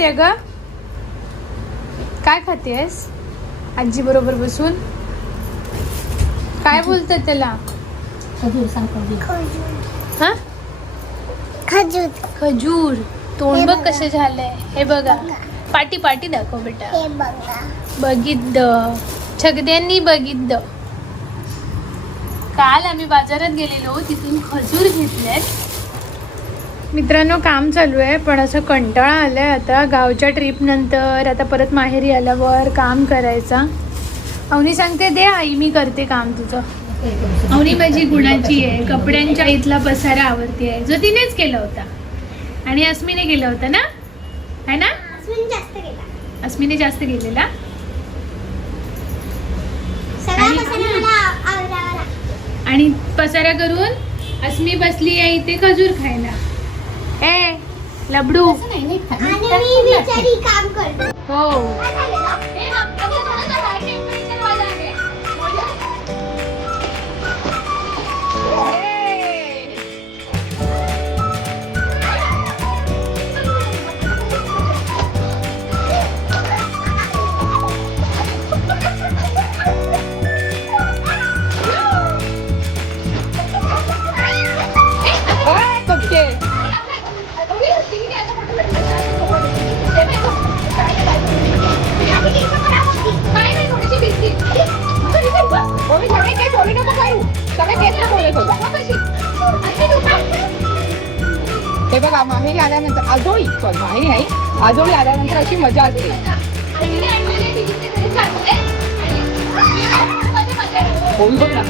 खाते ग? काय खातेस आजी बरोबर बसून? काय बोलतात त्याला? हा खजूर. खजूर. तोंड हे बघ बघा. कसे झालंय. हे बघा पाटी पाटी दाखव बेटा. हे बघा. बघितलं छगद्यांनी बघितलं. काल आम्ही बाजारात गेलेलो तिथून खजूर घेतलेत. मित्रांनो काम चालू आहे पण असं कंटाळा आलाय आता गावच्या ट्रिप नंतर. आता परत माहेरी आल्यावर काम करायचा. अवनी सांगते दे आई मी करते काम तुझं. अवनी माझी गुणाची आहे. कपड्यांच्या इथला पसारा आवडती आहे जो तिनेच केला होता आणि अस्मीने केला होता ना, है ना? जास्त केला. अस्मीने जास्त केलेला. सगळा आणि- मसाला मला आवडावा. आणि पसारा करून अस्मी बसली आहे इथे खजूर खायला. ए लबडू. आणि मी बिचारी काम करतो. हो हे बघा माहेरी आल्यानंतर आजोळी माहेरी नाही आजोळी आल्यानंतर अशी मजा असते. होऊन बघ ना. ए,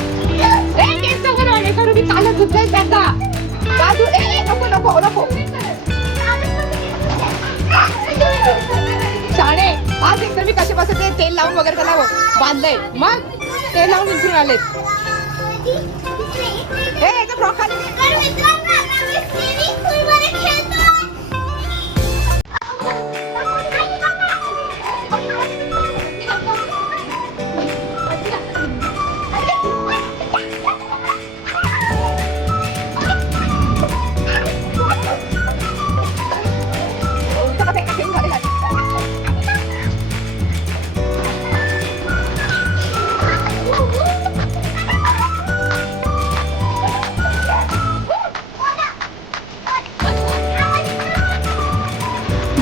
केस नको ना, हे करू मी कालच धुतलंय त्यांचा. बाजू ए नको नको नको. शाणे आज एकदम मी कसे बसत ते तेल लावून वगैरे त्याला बांधलंय. मग तेल लावून उचलून आलेत. ए याचा फ्रॉक खाली.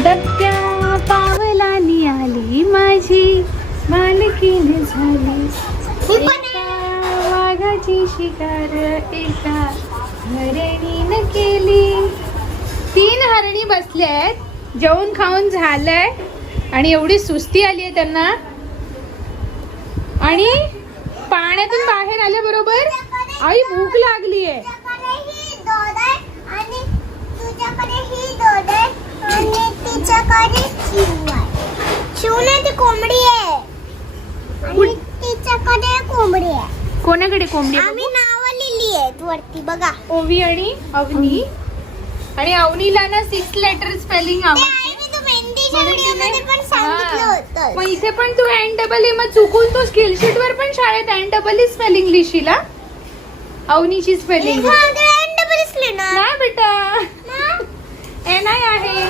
दत्त्या पावलानी आली माझी मालकीन झाली. एका वाघाची शिकार एका हरणीनं केली. 3 हरणी बसले आहेत. जेवण खाऊन झालंय आणि एवढी सुस्ती आली आहे त्यांना. आणि पाण्यातून बाहेर आल्याबरोबर आई भूक लागली आहे. आणि तुझ्याकडे ही दोड आहे आणि तिच्याकडे शिव आहे. शिव नाही ती कोंबडी आहे आणि तिच्याकडे कोंबडी आहे. कोणाकडे कोंबडी आहे? आम्ही नावं लिहिली आहेत वरती बघा. ओवी आणि अवनी. आणि अवनीला ना 6 लेटर स्पेलिंग ते आवडते. आई मी तू मेहंदीच्या म्हणून व्हिडिओमध्ये तिने- पण सांगितलं हा. होतं. मग इथे पण तू NEE मग चुकून तू स्किल शीट वर पण शाळेत NEE स्पेलिंग लिहिशील हा? अवनीची स्पेलिंग हा, ते NEE लिहिणार. नाही बेटा मग? NI आहे.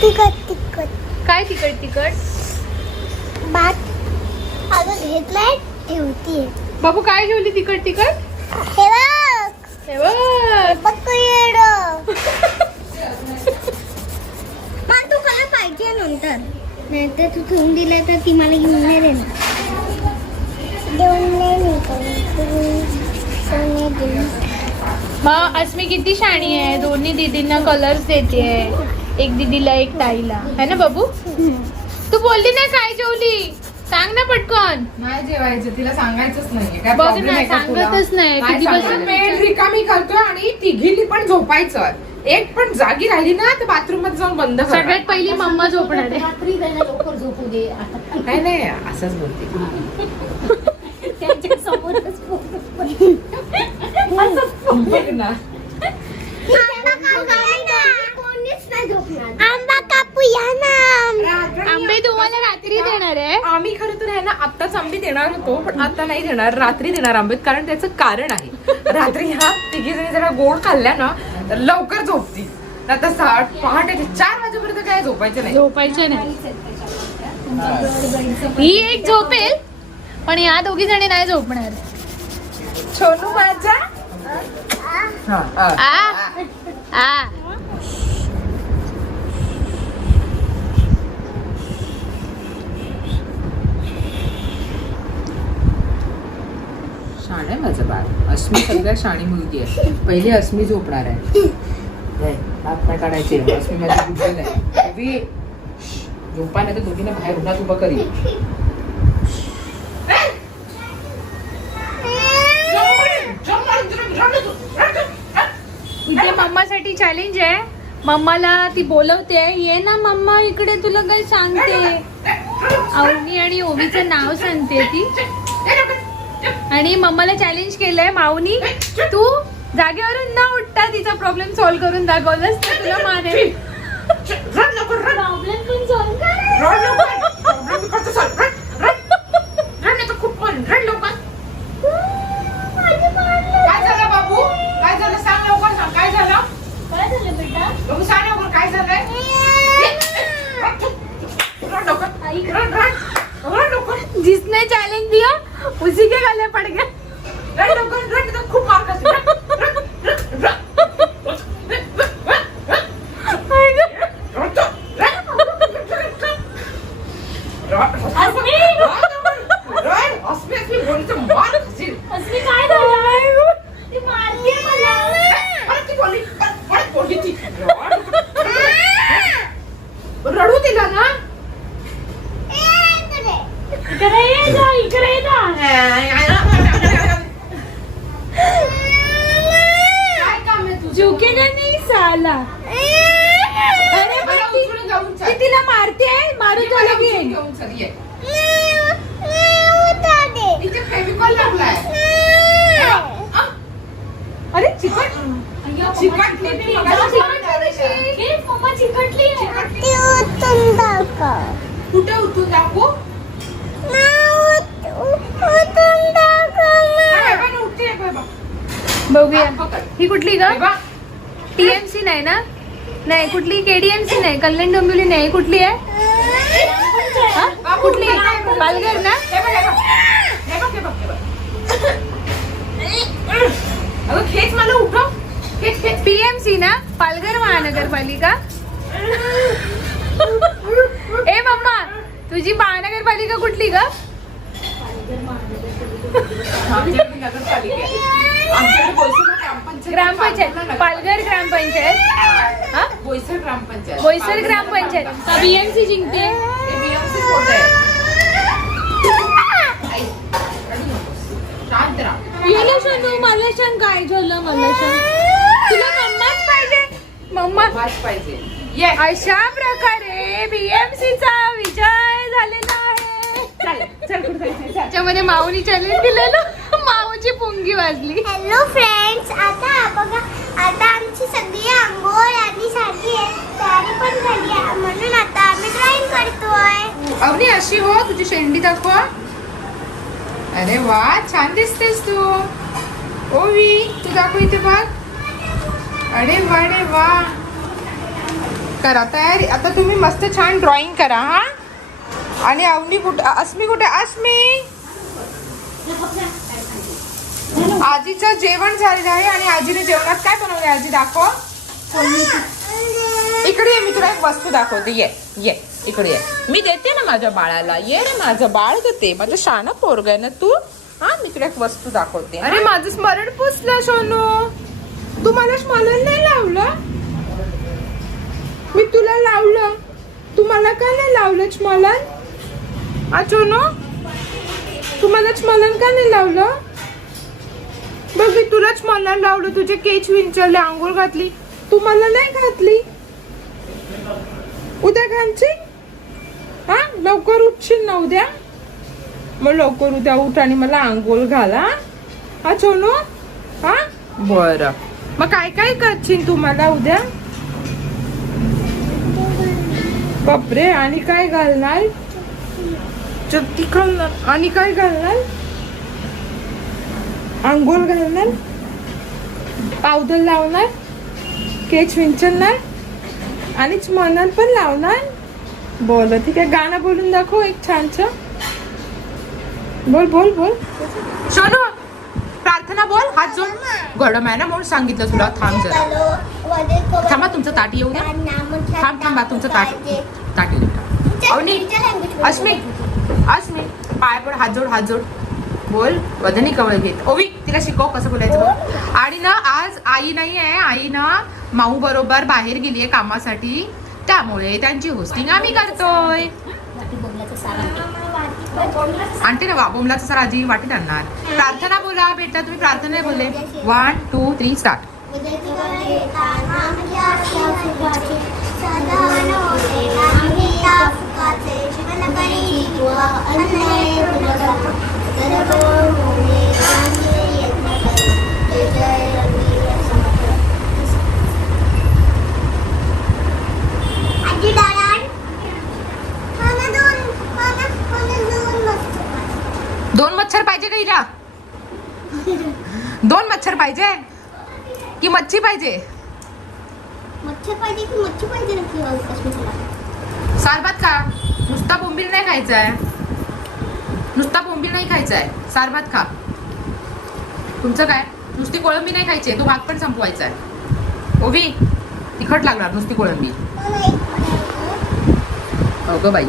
तिखट तिखट काय तिकट तिकट भात अजून घेतलाय ठेवतीये. बाबू काय ठेवली तिकट तिकट? हे बघ हे बघ. बघ येडं. मग तू मला पाहिजे नंतर नाहीतर तू ठेवून दिलं तर ती मला घेऊन नाही देणार. देऊन मग अस्मी किती शाणी आहे. दोन्ही दीदींना कलर्स देते. एक दीदीला एक ताईला है ना बाबू. तू बोलली नाही काय जेवली सांग ना पटकन. नाही जेवायचं तिला सांगायचंच नाहीये. काय बघ problem ना, आहे का तुला? सांगतच नाही. नाही किती सांगत. बसून- मेड रिकामी करतोय आणि तिघींनी पण झोपायचं. एक पण जागी राहिली ना तर बाथरूम मध्ये जाऊन बंद कर. सगळ्यात पहिली मम्मा झोपणार आहे. रात्री त्यांना लवकर झोपू दे. नाही नाही असंच बोलते. त्यांच्या समोरच बघ ना. कोणीच नाही झोपणार. आंबा कापूया ना. आंबे तुम्हाला रात्री देणार आहे. आम्ही खरं तर आहे ना आत्ताच आंबे देणार होतो पण आता नाही देणार. रात्री देणार आंबे. कारण त्याचं कारण आहे. रात्री ह्या तिघी जणी जरा गोड खाल्ल्या ना तर लवकर झोपती. आता पहाटे 4 वाजेपर्यंत काय झोपायचं नाही. झोपायचे नाही. ही एक झोपेल पण या दोघी जणी नाही झोपणार. सोनू माझा आ शाण आहे माझं बाळ. अस्मी सगळ्यात शाणी मुलगी आहे. पहिली अस्मी झोपणार आहे. हात नाही काढायचे. अस्मी माझी बुद्धी नाही. झोपा नाही तर दोघींना बाहेर उन्हात उभं करी. इथे मम्मासाठी चॅलेंज आहे. मम्माला ती बोलवते, ये ना मम्मा इकडे, तुला काही सांगते. अवनी आणि ओवीचं नाव सांगते ती. आणि मम्माला चॅलेंज केलंय, माऊनी तू जागेवरून न उठता तिचा प्रॉब्लेम सॉल्व्ह करून दाखवलंस तर तुला मानेल. प्रॉब्लेम पण सॉल्व्ह काय झालं बाबू? काय झालं सांग लवकर. सांग काय झालं. काय झालं बेटा? बाबू सांग लवकर काय झालंय. रड लवकर. रड लवकर. जिसने चैलेंज दिया उसी के गले पड़ गया. रड लवकर. रड तर खूप मार खाशील. अस्मी काय झालं? ती मारते मला. रडू दिला ना. इकडे ये जा, इकडे ये जा. काय काम आहे तुझं? झुकेगा नहीं साला. अरे मला उचलून जाऊन ती तिला मारते, मारून झालं की घेऊन चल ये. इथे फेविकॉल लागलाय. अरे चिकट चिकटली ती. ए, मम्मा चिकटली आहे. कुठे उतरून दाखवू. बघूया. ही कुठली ग? बघा टीएमसी नाही ना? नाही कुठली, केडीएमसी नाही, कल्याण डोंबिवली नाही, कुठली आहे? हा? कुठली? पालघर ना? अगं खेच मला उठव. खेच खेच. पीएमसी ना, पालघर महानगरपालिका. ए मम्मा तुझी महानगरपालिका कुठली ग? आमच्याकडे नगरपालिका आहे. आमच्याकडे बोईसर ग्रामपंचायत. पालघर ग्रामपंचायत. हा? बोईसर ग्रामपंचायत. बोईसर ग्रामपंचायत. बीएमसी जिंकते. ते BMC कोण आहे? आई, रडू नकोस. शांत राहा. गेलं शनू, मला सांग काय झालं, मला सांग. तुला मम्माच पाहिजे. मम्मा वाच पाहिजे. ये अशा प्रकारे बीएमसीचा विजय झालेला आहे. चल कुठं जायचंय? चल. त्याच्यामध्ये माऊनी चॅलेंज दिलेलं, माऊची पुंगी वाजली. हॅलो फ्रेंड्स, आता बघा, आता आमची सगळी आंघोळ आणि साडी तयारी पण झाली आहे, म्हणून आता आम्ही ड्रॉइंग करतोय. अवनी अशी हो, तुझी शेंडी दाखव. अरे वा, छान दिसतेस तू. ओवी तू दाखव इथे बघ. अरे वा. करा तयारी. आता तुम्ही मस्त छान ड्रॉइंग करा हा. आणि अवनी कुठे, अस्मी कुठे? अस्मी आजीचं जेवण झालेलं आहे आणि आजीने जेवणात काय बनवलंय आजी दाखव. इकडे ये, मी तुला एक वस्तू दाखवते. ये इकडे ये. मी देते ना माझ्या बाळाला. ये रे माझं बाळ देते. माझं शान पोरग आहे ना तू. हा मी तुला एक वस्तू दाखवते. अरे माझं स्मरण पुसलं सोनू. तू मला स्मरण नाही लावलं. मी तुला लावलं, तू मला का नाही लावलं स्मरण? सोनू तू मला स्मरण का नाही लावलं? बघ मी तुला स्मरण लावलं, तुझे केच विंचरले, आंघोळ घातली, तू मला नाही घातली. उद्या घालची हा. लवकर उठशील ना उद्या. मग लवकर उद्या उठ आणि मला आंघोळ घाला हा सोनू. हा बरं. मग काय काय करशील तू मला उद्या? बापरे. आणि काय घालणार? चट्टी घालणार. आणि काय घालणार? आंघोळ घालणार, पावडर लावणार, केच विंचरणार. आणि मनात पण लावणार. बोल ठीक आहे, गाणं बोलून दाखव एक छानचं. बोल बोल बोल. सोनू प्रार्थना बोल, हात जोड. गडम आहे ना म्हणून सांगितलं तुला. थांब जरा, थांबा तुमचं ताट येऊ द्या. थांबा तुमचं ताट येऊ द्या. अवनी, अस्मी पाय पड, हात जोड. बोल. वदनी कवळ घेत. ओवी तिला शिकव कसं बोलायचं बोल. आणि ना आज आई नाही आहे, आई ना माऊ बरोबर बाहेर गेली आहे कामासाठी, त्यामुळे त्यांची होस्टिंग आम्ही करतोय. आणते ना बोमलाचं सर आजी वाटीत आणणार. प्रार्थना बोला बेटा, तुम्ही प्रार्थना बोलले. 1 2 3 स्टार्ट. दोन मच्छर पाहिजे का हिला? 2 मच्छर पाहिजे की मच्छी पाहिजे? मच्छर पाहिजे की मच्छी पाहिजे नक्की. सारभात खा. नुसता बोंबील नाही खायचा आहे, नुसता बोंबील नाही खायचा आहे, सारभात खा. तुमचं काय? नुसती कोळंबी नाही खायची, तो भाग पण संपवायचा आहे. ओवी तिखट लागणार नुसती कोळंबी. हो ग बाई.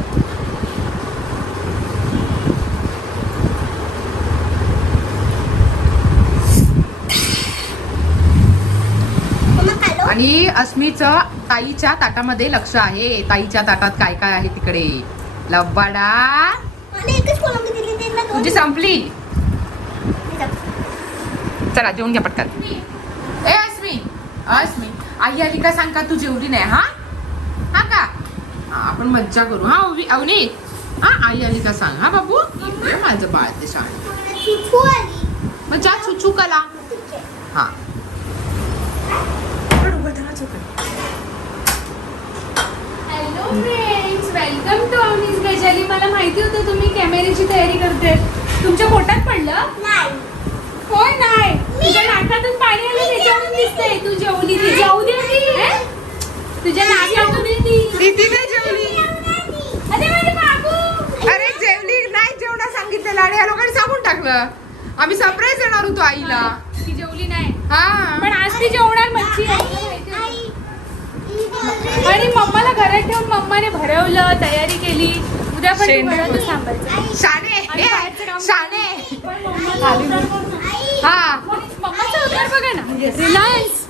आणि अस्मीचं ताईच्या ताटामध्ये लक्ष आहे. ताईच्या ताटात काय काय आहे तिकडे. लब्बाडा तुझी संपली. चला जेवून घ्या पटकन. ए अस्मी आई आली का सांग का तू जेवली नाही. हा का आपण मज्जा करू. हा अवनी हा आई आली का सांग. हा बाबू माझं बाळ ते शाळे मग जा छुछू कला. हा हॅलो फ्रेंड्स, वेलकम टू अवनीज गजाली. मला माहिती होतं तुम्ही कॅमेऱ्याची तयारी करते. तुमच्या पोटात पडलं? होय नाही. तुझ्या नाकातून पाणी आलं त्याच्यावरून दिसतंय तू जेवली. ती जाऊ दे ती. तुझ्या नाकातून प्रीती नाही जेवली. अरे माझे बाबू. अरे जेवली नाही, जेवणा सांगितलेलं आणि या लोकांनी सांगून टाकलं. आम्ही सरप्राईज देणार होतो आईला. ती जेवली नाही हा पण आज ती जेवणार मच्छी आहे. आणि मम्माला घरात ठेवून मम्माने भरवलं, तयारी केली. उद्या पण ती घरातच थांबायचं. शाणे आणि बाहेरचं काम शाणे. पण मम्माला हा मम्माचा उद्धार बघा ना. रिलायन्स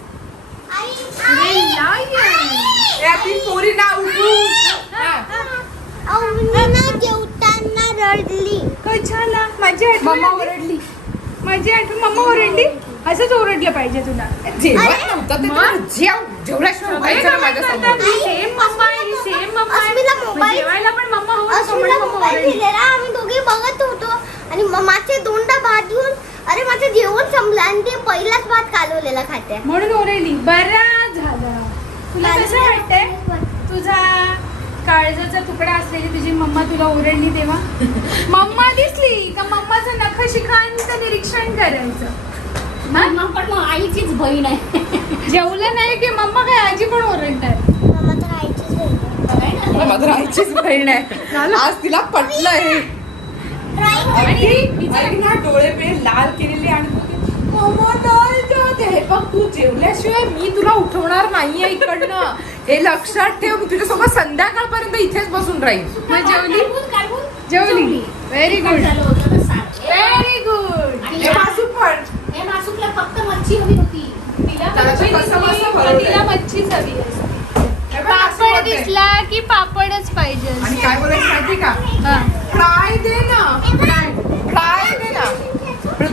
पोरी ना उठू. जेवताना रडली. कशाला? माझी आठवण मम्मा ओरडली. माझी आठवण मम्मा ओरडली. असंच ओरडलं पाहिजे तुला. जेवण नव्हतं ते तुला जेवल्याशिवाय व्हायचं ना माझ्यासमोर. सेम मम्मा आहे, सेम मम्मा आहे. अस्मिला मोबाईल- जेवायला पण मम्मा हो अस्मिला मोबाईल दिलेला. आम्ही दोघे बघत होतो आणि माझे दोनदा भात घेऊन अरे माझं जेवण संपलं आणि ते पहिलाच भात कालवलेला खाते. म्हणून ओरडली. बरं झालं. तुला कसं वाटतंय? तुझा काळजाचा तुकडा असलेली तुझी मम्मा तुला ओरडली तेव्हा मम्मा दिसली का मम्माचं नखशिखांचं निरीक्षण करायचं. मम्मा पण मग आईचीच बहीण आहे. जेवलं नाही की मम्मा काय आजी पण ओरडतात. मम्मा तर आईचीच बहीण आहे. माझं आईचीच बहीण आहे. आज तिला पटलंय. आणि ना डोळे पे लाल केलेले आणि मम्मा नाही जात. हे बघ तू जेवल्याशिवाय मी तुला उठवणार नाहीये इकडनं. हे लक्षात ठेव. मी तुझ्यासोबत संध्याकाळपर्यंत इथेच बसून राहील. मग जेवली? कारबून जेवली. व्हेरी गुड, झालं होतं ना सांग. Very good. आणि हे मासूक पण हे मासूकला फक्त मच्छी हवी होती. तिला त्याला मच्छी कसं दिसली, मस्त भरवलंय. तिला मच्छीच हवी असते. हे बघ, असं पापड होतंय. दिसला की पापडच पाहिजे आणि असते. काय बोलायचं माहिती का? हा. फ्राय दे ना. फ्राय दे ना.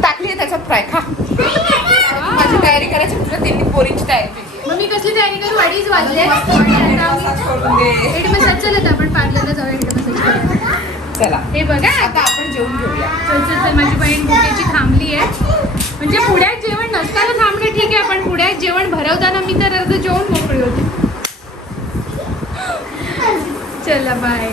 टाकली त्याच्यात फ्राय खा. माझी तयारी करायची. तुला त्यांनी पोरीची तयारी केली. मग मी कसली तयारी करू? अडीच वाजले. मसाज करून दे. Head massage. चलत आपण पार्लरला जाऊ हेड मसाज करायला. चला हे बघा. आता आपण जेवून घेऊया. चल चल चल. माझी बहीण भुकेची थांबली आहे. म्हणजे पुण्यात जेवण नसताना थांबणे ठीक आहे, पण पुण्यात जेवण भरवताना मी तर अर्ध जेवण मोकळी होते. चला बाय.